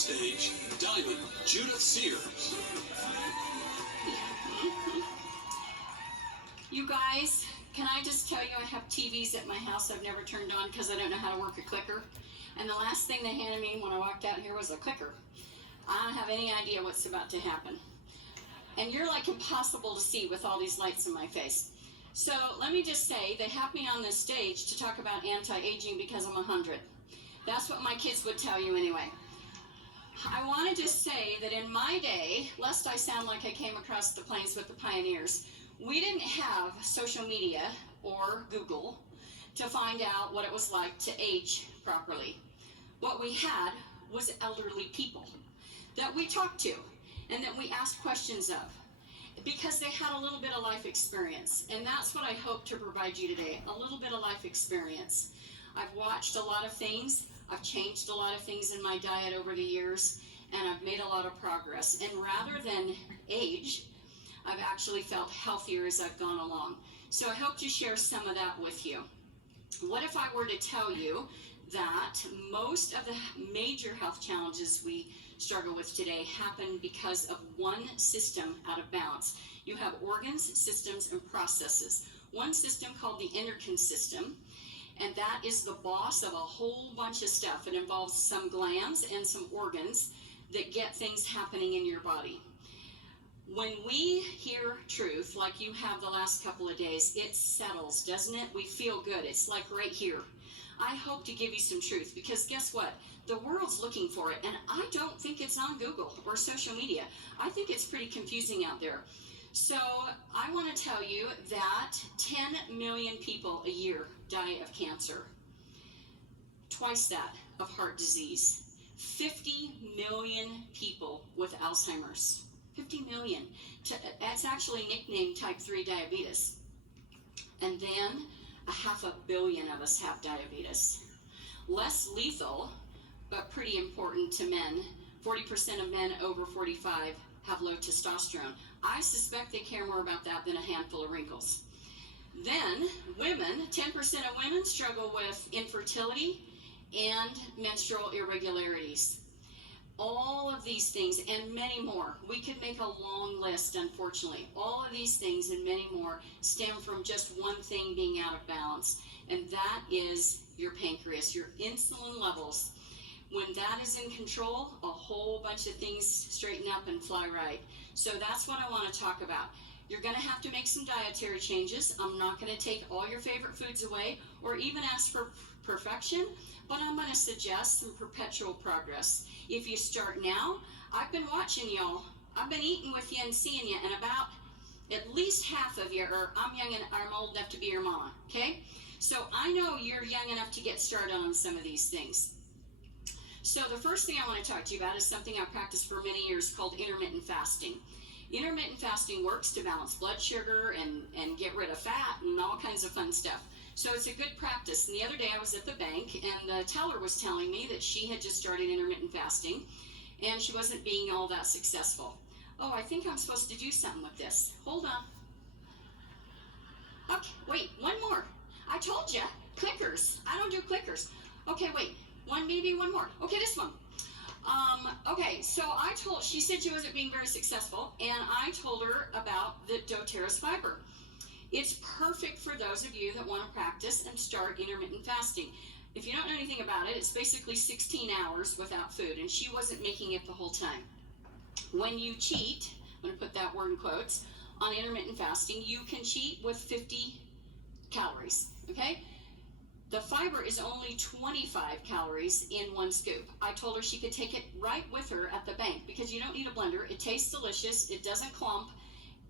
Stage, Diamond, Judith Sears. You guys, can I just tell you I have TVs at my house I've never turned on because I don't know how to work a clicker. And the last thing they handed me when I walked out here was a clicker. I don't have any idea what's about to happen. And you're like impossible to see with all these lights in my face. So let me just say, they have me on this stage to talk about anti-aging because I'm 100. That's what my kids would tell you anyway. I want to just say that in my day, lest I sound like I came across the plains with the pioneers, we didn't have social media or Google to find out what it was like to age properly. What we had was elderly people that we talked to and that we asked questions of because they had a little bit of life experience. And that's what I hope to provide you today, a little bit of life experience. I've watched a lot of things. I've changed a lot of things in my diet over the years, and I've made a lot of progress. And rather than age, I've actually felt healthier as I've gone along. So I hope to share some of that with you. What if I were to tell you that most of the major health challenges we struggle with today happen because of one system out of balance? You have organs, systems, and processes. One system called the endocrine system, and that is the boss of a whole bunch of stuff. It involves some glands and some organs that get things happening in your body. When we hear truth, like you have the last couple of days, it settles, doesn't it? We feel good. It's like right here. I hope to give you some truth because guess what? The world's looking for it, and I don't think it's on Google or social media. I think it's pretty confusing out there. So I want to tell you that 10 million people a year die of cancer, twice that of heart disease, 50 million people with Alzheimer's, 50 million. That's actually nicknamed type 3 diabetes. And then 500 million of us have diabetes. Less lethal, but pretty important to men. 40% of men over 45 have low testosterone. I suspect they care more about that than a handful of wrinkles. Then women, 10% of women struggle with infertility and menstrual irregularities. All of these things and many more. We could make a long list, unfortunately. All of these things and many more stem from just one thing being out of balance, and that is your pancreas, your insulin levels. When that is in control, a whole bunch of things straighten up and fly right. So that's what I want to talk about. You're going to have to make some dietary changes. I'm not going to take all your favorite foods away or even ask for perfection, but I'm going to suggest some perpetual progress. If you start now, I've been watching y'all. I've been eating with you and seeing you, and about at least half of you are, I'm young and I'm old enough to be your mama, okay? So I know you're young enough to get started on some of these things. So the first thing I want to talk to you about is something I've practiced for many years called intermittent fasting. Intermittent fasting works to balance blood sugar and get rid of fat and all kinds of fun stuff. So it's a good practice. And the other day I was at the bank and the teller was telling me that she had just started intermittent fasting and she wasn't being all that successful. Oh, I think I'm supposed to do something with this. Hold on. Okay, wait, one more. I told you, clickers. I don't do clickers. Okay, wait, maybe one more. Okay, this one. Okay, so she said she wasn't being very successful, and I told her about the doTERRA's fiber. It's perfect for those of you that want to practice and start intermittent fasting. If you don't know anything about it, it's basically 16 hours without food, and she wasn't making it the whole time. When you cheat, I'm going to put that word in quotes, on intermittent fasting, you can cheat with 50 calories, okay? The fiber is only 25 calories in one scoop. I told her she could take it right with her at the bank because you don't need a blender. It tastes delicious. It doesn't clump.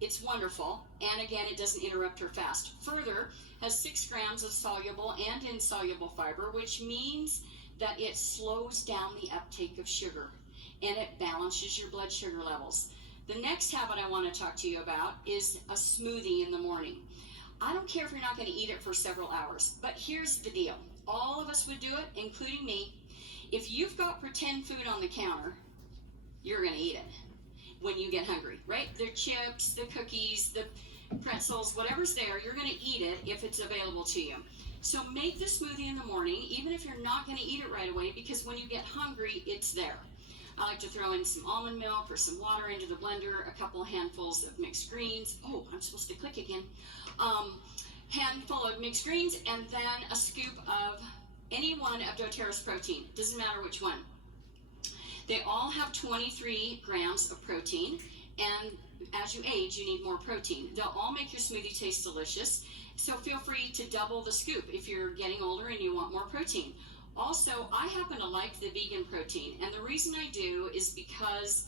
It's wonderful. And again, it doesn't interrupt her fast. Further, has 6 grams of soluble and insoluble fiber, which means that it slows down the uptake of sugar and it balances your blood sugar levels. The next habit I want to talk to you about is a smoothie in the morning. I don't care if you're not going to eat it for several hours, but here's the deal. All of us would do it, including me. If you've got pretend food on the counter, you're going to eat it when you get hungry, right? The chips, the cookies, the pretzels, whatever's there, you're going to eat it if it's available to you. So make the smoothie in the morning, even if you're not going to eat it right away, because when you get hungry, it's there. I like to throw in some almond milk or some water into the blender, a couple of handfuls of mixed greens. Oh, I'm supposed to click again. Handful of mixed greens, and then a scoop of any one of doTERRA's protein. Doesn't matter which one. They all have 23 grams of protein, and as you age, you need more protein. They'll all make your smoothie taste delicious, so feel free to double the scoop if you're getting older and you want more protein. Also, I happen to like the vegan protein, and the reason I do is because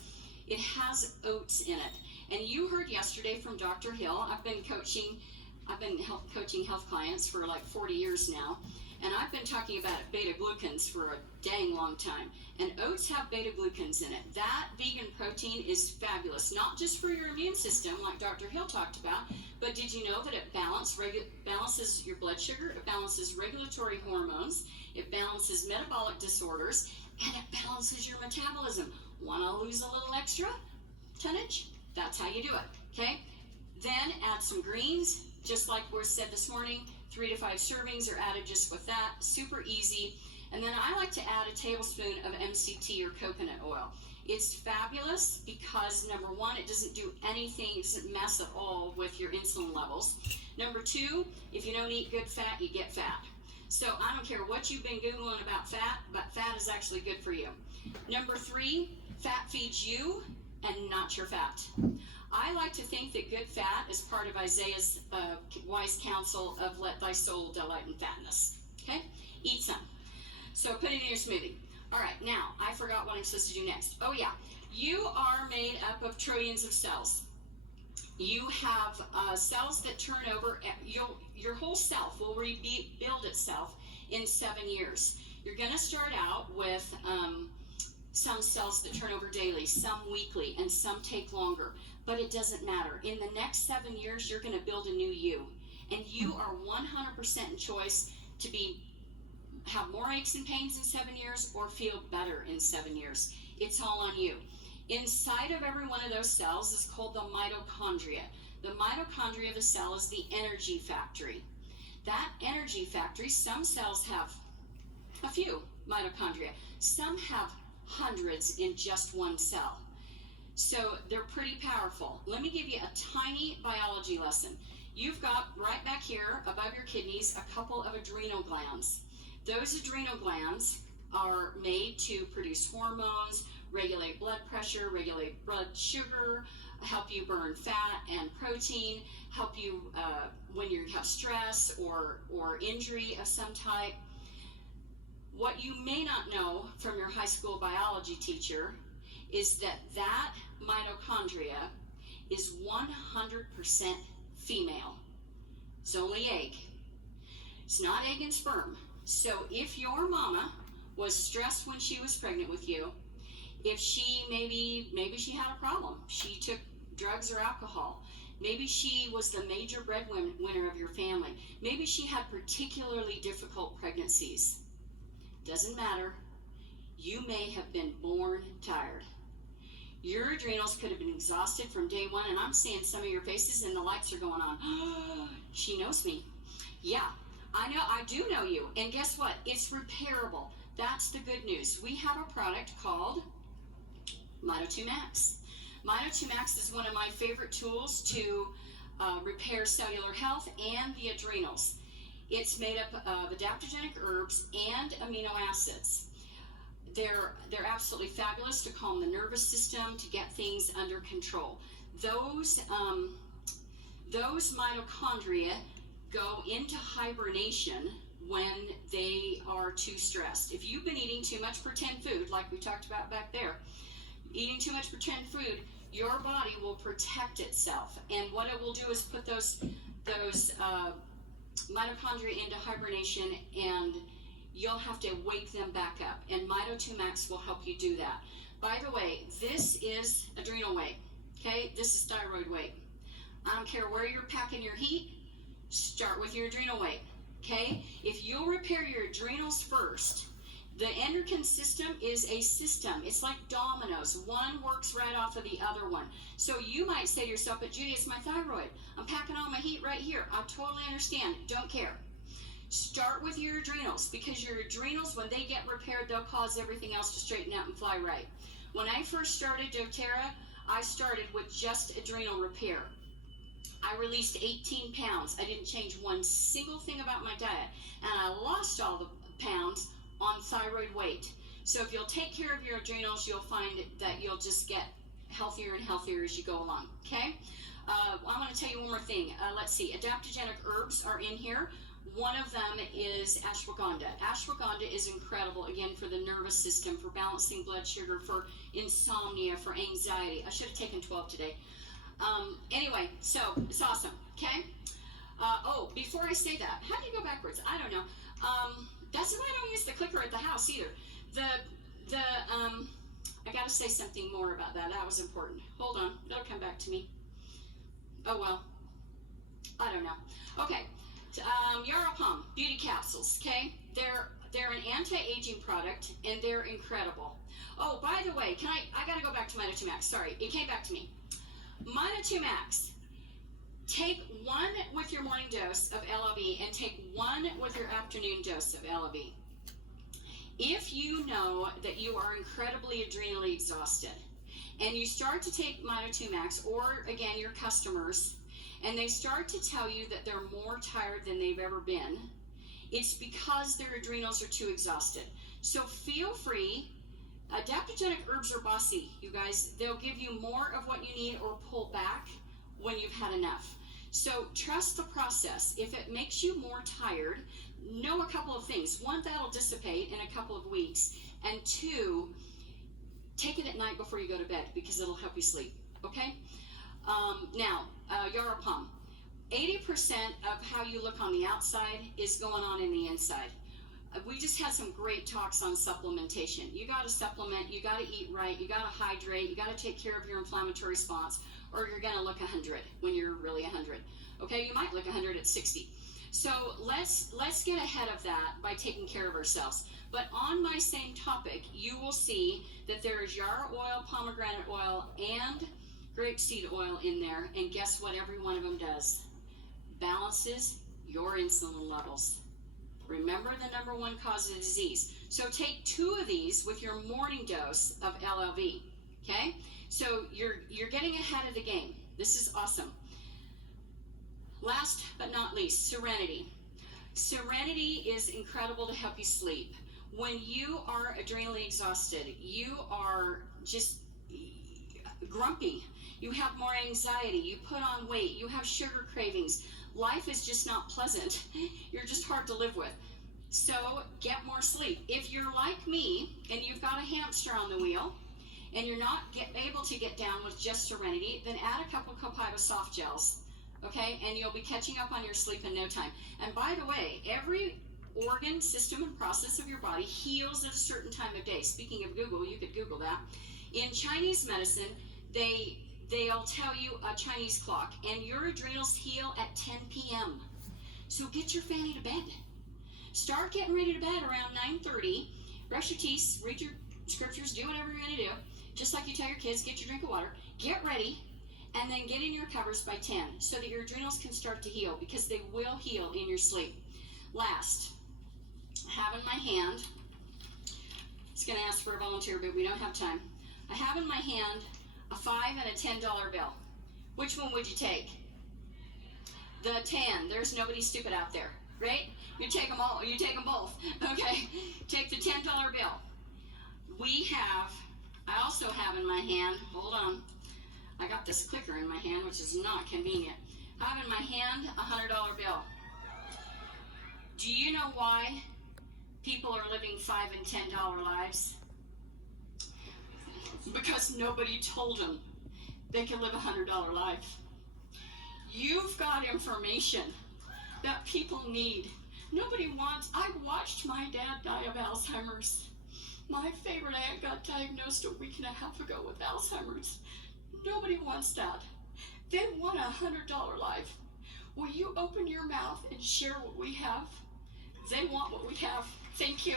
it has oats in it. And you heard yesterday from Dr. Hill. I've been coaching health clients for like 40 years now, and I've been talking about beta-glucans for a dang long time. And oats have beta-glucans in it. That vegan protein is fabulous, not just for your immune system, like Dr. Hill talked about, but did you know that it balances your blood sugar, it balances regulatory hormones, it balances metabolic disorders, and it balances your metabolism. Want to lose a little extra tonnage? That's how you do it, okay? Then add some greens, just like was said this morning. 3 to 5 servings are added just with that. Super easy. And then I like to add a tablespoon of MCT or coconut oil. It's fabulous because number one, it doesn't do anything, it doesn't mess at all with your insulin levels. Number two, if you don't eat good fat, you get fat. So I don't care what you've been Googling about fat, but fat is actually good for you. Number three, fat feeds you and not your fat. I like to think that good fat is part of Isaiah's wise counsel of let thy soul delight in fatness. Okay? Eat some. So put it in your smoothie. All right, now, I forgot what I'm supposed to do next. Oh yeah, you are made up of trillions of cells. You have cells that turn over. Your whole self will rebuild itself in 7 years. You're going to start out with some cells that turn over daily, some weekly, and some take longer. But it doesn't matter. In the next 7 years, you're going to build a new you. And you are 100% in choice to have more aches and pains in 7 years or feel better in 7 years. It's all on you. Inside of every one of those cells is called the mitochondria. The mitochondria of the cell is the energy factory. That energy factory, some cells have a few mitochondria. Some have hundreds in just one cell. So they're pretty powerful. Let me give you a tiny biology lesson. You've got right back here above your kidneys a couple of adrenal glands. Those adrenal glands are made to produce hormones, regulate blood pressure, regulate blood sugar, help you burn fat and protein, help you when you have stress or injury of some type. What you may not know from your high school biology teacher is that mitochondria is 100% female. It's only egg. It's not egg and sperm. So if your mama was stressed when she was pregnant with you, if she maybe she had a problem, she took drugs or alcohol, maybe she was the major breadwinner of your family, maybe she had particularly difficult pregnancies, doesn't matter, you may have been born tired. Your adrenals could have been exhausted from day one, and I'm seeing some of your faces and the lights are going on. She knows me. Yeah, I do know you. And guess what? It's repairable. That's the good news. We have a product called Mito2 Max. Mito2 Max is one of my favorite tools to repair cellular health and the adrenals. It's made up of adaptogenic herbs and amino acids. They're absolutely fabulous to calm the nervous system, to get things under control. Those mitochondria go into hibernation when they are too stressed. If you've been eating too much pretend food, like we talked about back there, eating too much pretend food, your body will protect itself. And what it will do is put those mitochondria into hibernation, and you'll have to wake them back up. And Mito2 Max will help you do that. By the way, this is adrenal weight, okay? This is thyroid weight. I don't care where you're packing your heat, start with your adrenal weight, okay? If you'll repair your adrenals first, the endocrine system is a system. It's like dominoes. One works right off of the other one. So you might say to yourself, but Judy, it's my thyroid. I'm packing all my heat right here. I totally understand. Don't care. Start with your adrenals, because your adrenals, when they get repaired, they'll cause everything else to straighten out and fly right. When I first started doTERRA, I started with just adrenal repair. I released 18 pounds. I didn't change one single thing about my diet. And I lost all the pounds on thyroid weight. So if you'll take care of your adrenals, you'll find that you'll just get healthier and healthier as you go along, okay? I want to tell you one more thing. Let's see, adaptogenic herbs are in here. One of them is ashwagandha. Ashwagandha is incredible, again, for the nervous system, for balancing blood sugar, for insomnia, for anxiety. I should have taken 12 today. Anyway, so it's awesome, okay? Before I say that, how do you go backwards? I don't know. That's why I don't use the clicker at the house either. I gotta say something more about that. That was important. Hold on, it'll come back to me. Oh well, I don't know. Okay, Yarrow Palm beauty capsules. Okay, they're an anti-aging product and they're incredible. Oh, by the way, I gotta go back to Mito 2 Max. Sorry, it came back to me. Mito 2 Max. Take one with your morning dose of LLV and take one with your afternoon dose of LLV. If you know that you are incredibly adrenally exhausted and you start to take Mito 2 Max, or again your customers, and they start to tell you that they're more tired than they've ever been, it's because their adrenals are too exhausted. So feel free. Adaptogenic herbs are bossy, you guys. They'll give you more of what you need or pull back when you've had enough. So trust the process. If it makes you more tired, know a couple of things. One, that'll dissipate in a couple of weeks. And two, take it at night before you go to bed because it'll help you sleep, okay? Now, Yarrow Palm. 80% of how you look on the outside is going on in the inside. We just had some great talks on supplementation. You got to supplement, you got to eat right, you got to hydrate, you got to take care of your inflammatory response, or you're going to look 100 when you're really 100. Okay, you might look 100 at 60. So let's get ahead of that by taking care of ourselves. But on my same topic, you will see that there is yarrow oil, pomegranate oil, and grapeseed oil in there. And guess what every one of them does? Balances your insulin levels. Remember, the number one cause of disease. So take 2 of these with your morning dose of LLV, okay? So you're getting ahead of the game. This is awesome. Last but not least, Serenity. Serenity is incredible to help you sleep. When you are adrenally exhausted, you are just grumpy. You have more anxiety. You put on weight. You have sugar cravings. Life is just not pleasant. You're just hard to live with. So get more sleep. If you're like me and you've got a hamster on the wheel and you're not able to get down with just Serenity, then add a couple Copaiba soft gels, okay? And you'll be catching up on your sleep in no time. And by the way, every organ, system, and process of your body heals at a certain time of day. Speaking of Google, you could Google that. In Chinese medicine, they'll tell you a Chinese clock, and your adrenals heal at 10 p.m. So get your fanny to bed. Start getting ready to bed around 9:30. Brush your teeth, read your scriptures, do whatever you're going to do. Just like you tell your kids, get your drink of water, get ready, and then get in your covers by 10 so that your adrenals can start to heal, because they will heal in your sleep. Last, I have in my hand, it's going to ask for a volunteer, but we don't have time. I have in my hand a $5 and a $10 bill. Which one would you take? The 10. There's nobody stupid out there, right? You take them all. You take them both. Okay. Take the $10 bill. I also have in my hand, hold on. I got this clicker in my hand, which is not convenient. I have in my hand a $100 bill. Do you know why people are living $5 and $10 lives? Because nobody told them they could live a $100 life. You've got information that people need. Nobody wants. I watched my dad die of Alzheimer's. My favorite aunt got diagnosed a week and a half ago with Alzheimer's. Nobody wants that. They want a $100 life. Will you open your mouth and share what we have? They want what we have. Thank you.